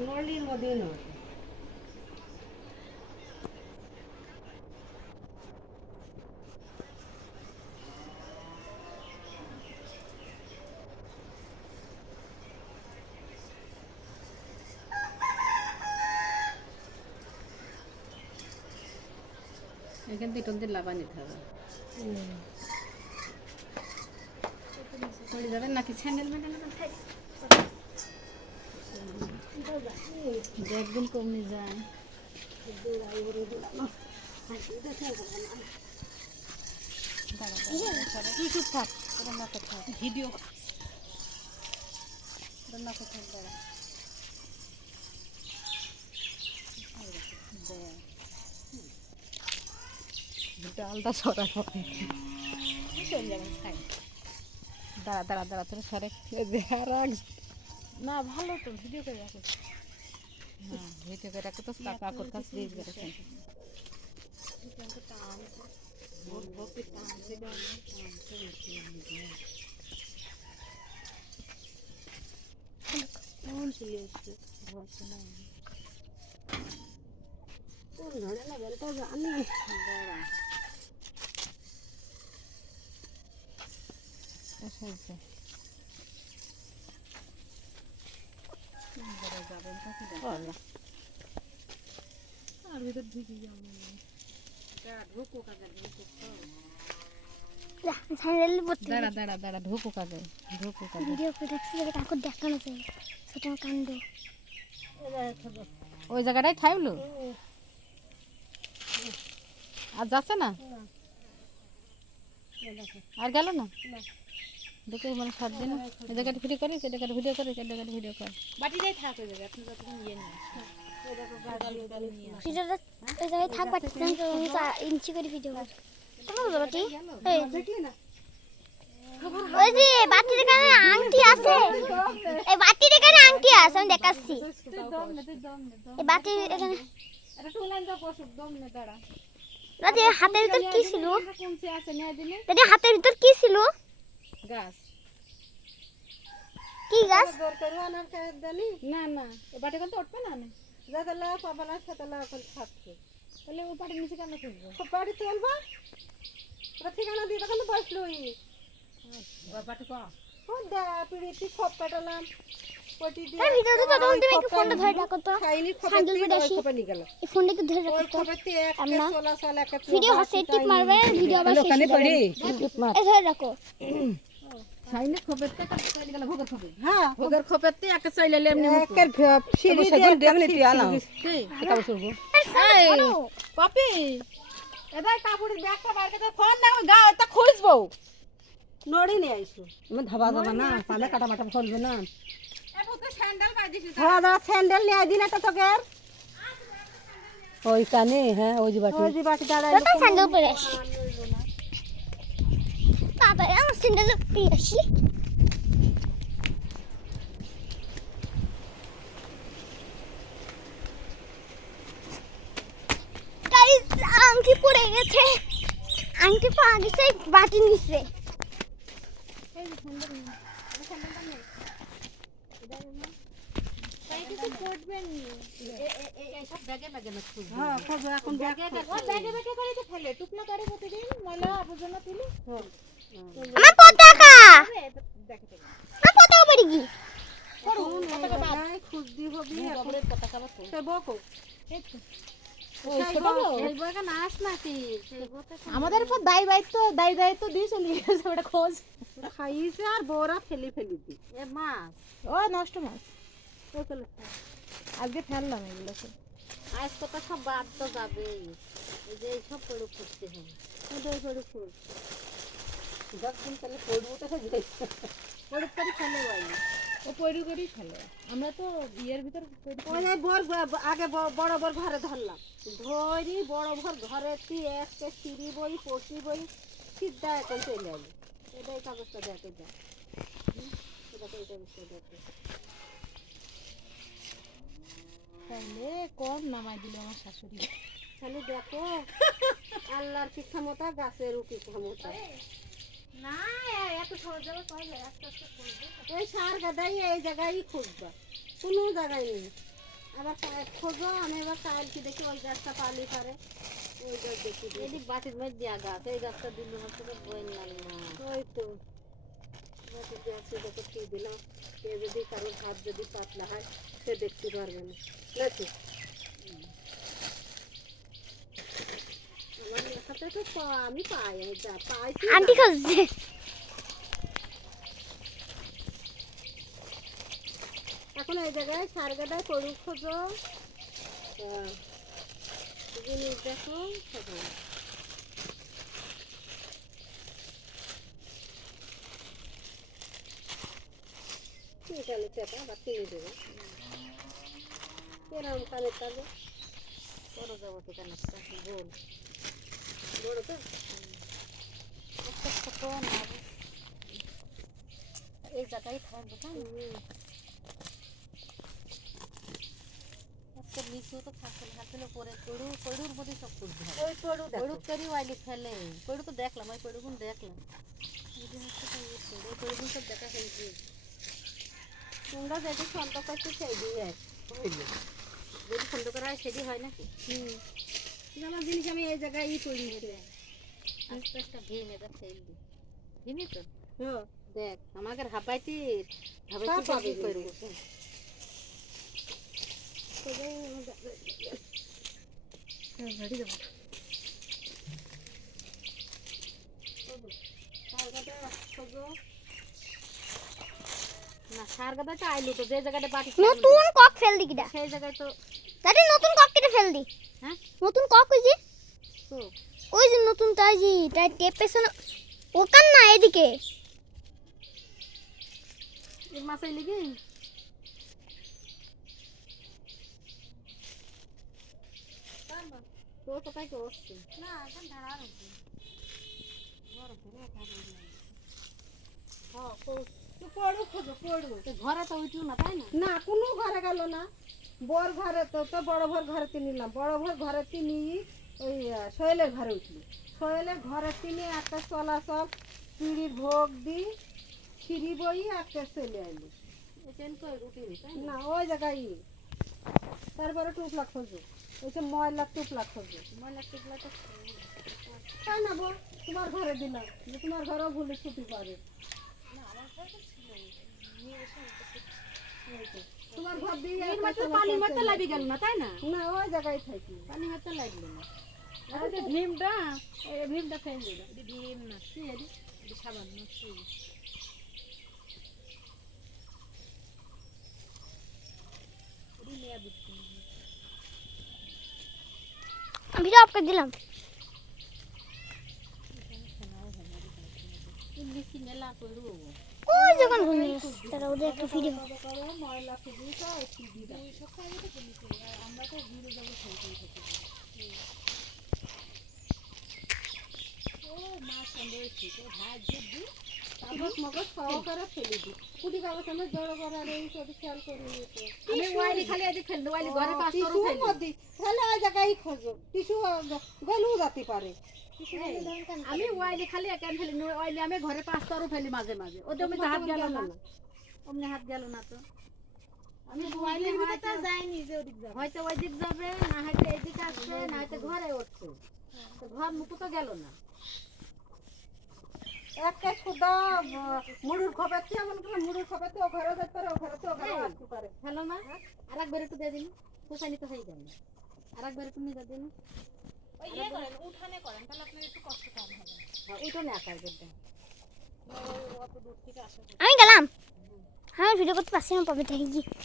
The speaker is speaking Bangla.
নলির মধ্যে নয় এখান থেকে টন দিয়ে লাভা নিতে হবে পড়ে যাবেন নাকি স্যান্ডেল ম্যান্ডেল একদিন কমে যায় ভিডিও ডালটা সরা হবে দাঁড়া দাঁড়া দাঁড়া তোর সরে রাখ না ভালো তো ভিডিও করে রাখো হ্যাঁ ভিডিও করে রাখো তো কাকুর কাছে দিয়ে গেছে আর ভিতর ঢুকে যাবো ঢুকো কাজে দাঁড়া দাঁড়া দাঁড়া ঢুকো কাজে ভিডিও করে রাখছি কাকুর দেখানো যায় সেটা কাণ্ড ওই জায়গাটাই থাকলো আর যাচ্ছে না আর গেল না দেখে মানে 7 দিন এই জায়গাটা ভিডিও করে এই জায়গাটা ভিডিও করে এই জায়গাটা ভিডিও করে বাটিটাই থাক ওই জায়গা আপনি যতক্ষণ ইয়ে নেই ভিডিওটা ওই জায়গায় থাক বাটি ইঞ্চি করে ভিডিও কর কোথাও বাটি এই ওই যে বাটির কানে আংটি আছে এই বাটির কানে আংটি আছে আমি দেখাচ্ছি এই বাটি এখানে এটা টু লাইন দাও বসুক দম নে দাঁড়া দাদি হাতের ভিতর কি ছিল কোনছে আছে নিয়ে দিলে দাদি হাতের ভিতর কি ছিল গাছ কি গাছ দরকার আনার কাজ জানি না না এই বাটি কোন তো উঠবে না না যাদলা পাবলা সাতলা এখন থাকছে তাহলে ও বাটির নিচে কেন তুলবো বাড়ি চলবা ওটা ঠিকানা দিয়ে তখন বসলোই বাটি কো ও দা পিড়িতে খপ কাটালাম পটি দিয়ে এই ভিডিওটা তো তুমি একটু ফোনটা ধরে রাখো তো খাইনি স্যান্ডেল খপে পরে আসি খপে নিগেল এই ফোনটা একটু ধরে ওই রাখো তো খপেতে একটা আমরা চলা চলা একটা ভিডিও হসে টিপ মারবে ভিডিও আবার শেষ ওখানে পড়ি টিপ মার এই ধরে রাখো খাইনে খোপেতে কাট চলে গেল ভোগের খোপে হ্যাঁ ভোগের খোপেতে একটা চাইলে এমনি একের সিঁড়ি দিয়ে দেখনি তুই আলাও কি এটা বসবো এই পাপি এদাই কাপড়ের ব্যাগটা বার করে ফোন দাও গাটা খুঁজবো নড়ি নিয়ে আইছো আমি ধাবা যাবা না পালে কাটা মাটা ফলবে না এবো তো স্যান্ডেল বাজিছিস হ্যাঁ দাদা স্যান্ডেল নিয়ে দিন একটা তোকে ওই কানে হ্যাঁ ওই যে বাটি দাঁড়াই তো স্যান্ডেল পরে আসি বাবা আমার স্যান্ডেল পরে আসি গাইস আংটি পড়ে গেছে আংটি পা গেছে বাটি নিচে এইসব ব্যাগে ব্যাগে না খুঁজবো হ্যাঁ খোঁজো এখন ব্যাগে ব্যাগে ব্যাগে করে তো ফেলে টুকনা করে প্রতিদিন ময়লা আবর্জনা তুলি আমার পতাকা দেখে দেখে আমার পতাকা পড়ে কি খুঁজদি হবি খবরের পতাকা বা তো সে বকো আমাদের উপর দায়ী দায়িত্ব দিয়ে চলে গেছে ওটা খোঁজ খাইছে আর বড়া ফেলি দি এ মাছ ও নষ্ট মাছ আজকে ফেললাম এগুলো সব আজ কথা সব বাদ তো যাবে এই যে এইসব পড়ে খুঁজতে হবে ওটাই করে খুঁজ যখন তাহলে পড়বো তো পড়ে পড়ে ফেলে ও পড়ি করি ফেলে আমরা তো ইয়ের ভিতর ওই বর আগে বড় বড় ঘরে ধরলাম ধরি বড় বড় ঘরে একটা সিঁড়ি বই পশি বই সিদ্ধা এখন চলে এলো এটাই কাগজটা দেখে যা তাহলে কম নামাই দিল আমার শাশুড়ি তাহলে দেখো আল্লাহর কি ক্ষমতা গাছের কি ক্ষমতা না এত সহজে পাওয়া যায় আস্তে আস্তে করবে এই সার গাদাই এই জায়গায় খুঁজবা কোনো জায়গায় নেই আবার খোঁজো, আমি এবার কালকে দেখি ওই গাছটা পালি পারে, ওই গাছ দেখি দিই। এদিক বাটির মধ্যে দিয়া গাছ, এই গাছটা দিলে হচ্ছে তো বই নাই না। ওই তো মাটির গাছে দেখো কি দিলাম, সে যদি কারোর হাত যদি পাতলা হয় সে দেখতে পারবে না, নাকি? আমার হাতে তো আমি পাই, আমি যা পাইছি আন্টি না। খুঁজছে। এখন এই জায়গায় সার গাদায় করু খোঁজো, জিনিস দেখো তখন। কালে চেপা আবার কিনে দেবে, এরকম কালে তাহলে বড় যাবো তো কেন একটা গোল বড় তো একটা ছোট না এই জায়গায় থাকবে তাই না? একটা নিচু তো থাকলে থাকলে পরে পড়ুর মধ্যে সব করতে হবে। ওই পড়ু দেখো, পড়ু করি ওয়াইলি ফেলে পড়ু তো দেখলাম, ওই পড়ুগুন দেখলাম, এই জিনিসটা তো ওই পড়ুগুন সব দেখা হয়েছে। তোমরা যেটি সন্দেহ করছো সেই দিয়ে হইলো। যদি খন্ড করা হয় সেটি হয় নাকি? আমার জিনিস আমি এই জায়গায় পড়িয়েছে। আস্তে আস্তে ভেঙে যা ফেল দি ভিনি তো হ্যাঁ দেখ আমাকে হাবাইতে সব হাবাইতে পাবে করবো। ঝাড়ি দেবো না সার গাদাটা আইলো তো যে জায়গাটা বাটি নতুন কক ফেল দি কিডা সেই জায়গায় তো দাদি নতুন কক কেটে ফেল দি। হ্যাঁ নতুন কক ওই যে তো ওই যে নতুন তাই জি তাই টেপ পেছনে ওখান না এদিকে এই মাছাই লেগে তো কোথায় কি হচ্ছে না এখন ধারা আছে পড়ু খোঁজো পড়ু। তো ঘরে তো উঠিও না তাই না? না কোনো ঘরে গেল না, বর ঘরে তো তো বড় ভর ঘরে নিলাম, বড় ভর ঘরে তিনি ওই সোহেলের ঘরে উঠলি, সোহেলের ঘরে তিনি একটা চলাচল পিঁড়ির ভোগ দি সিঁড়ি বই একটা চলে আইলি। এখান কই উঠিনি তাই না? না ওই জায়গায় তারপরে টুপলা খোঁজো, ওই যে ময়লা টুপলা খোঁজো। ময়লা টুকলা তো তাই না বল, তোমার ঘরে দিলাম যে তোমার ঘরেও ভুলে ছুটি পাবে। এই তো, তোমার ঘর দিয়ে এর একটা মধ্যে চলাচল পানি মতো চলে লাগি গেল না তাই না? না ওই জায়গায় থাকি। পানি মতো লাগলো না আর যে ভীমটা এই ভীমটা ফেল দিল ভীম না কি এদি সাবান না কি ভিডিও অফ করে দিলাম। লিখি মেলা করু ওই যখন ঘুমিয়ে গেছে তারা ওদের একটা ভিডিও ময়লা খুঁজিটা একটু দিদা আমরা তো ঘুরে যাবো খেলতে ও মাছ সন্দেহ তো ভাই যদি কাগজ মগজ সহকারে ফেলে দিই, কুটি কাগজ আমি জড়ো করার এই সব খেয়াল করে নিতে। আমি ওয়াইলি খালি এদিকে ফেলতে ওয়াইলি ঘরে পাস করো টিস্যুর ফেলি মধ্যে তাহলে ওই জায়গায় খোঁজো, টিস্যু গেলেও যেতে পারে। আমি ওয়াইলি খালি একান ফেলি ওয়াইলি আমি ঘরে পাস করো ফেলি মাঝে মাঝে ওদের মধ্যে হাত গেল না অমনি হাত গেল না তো আমি ওয়াইলি হয়তো যাইনি যে ওদিক যাবে। হয়তো ওই দিক যাবে না হয়তো এদিকে আসবে না হয়তো ঘরে উঠছে তো ঘর মুখো তো গেল না একটা সুদা মুড়ুর খবর কি এমন করে মুড়ুর খবর তো ঘরে যেতে পারে, ও ঘরে তো ঘরে আসতে পারে। হ্যালো না আরেকবার একটু দিয়ে দিন কোথায় নিতে হয়ে যাবে আরেকবার একটু নিয়ে দিন ওই ইয়ে করেন উঠানে করেন তাহলে আপনার একটু কষ্ট কম হবে। ওইটা না আকার করতে অত দূর থেকে আসা আমি গেলাম। হ্যাঁ ভিডিও করতে পারছি না, পরে দেখি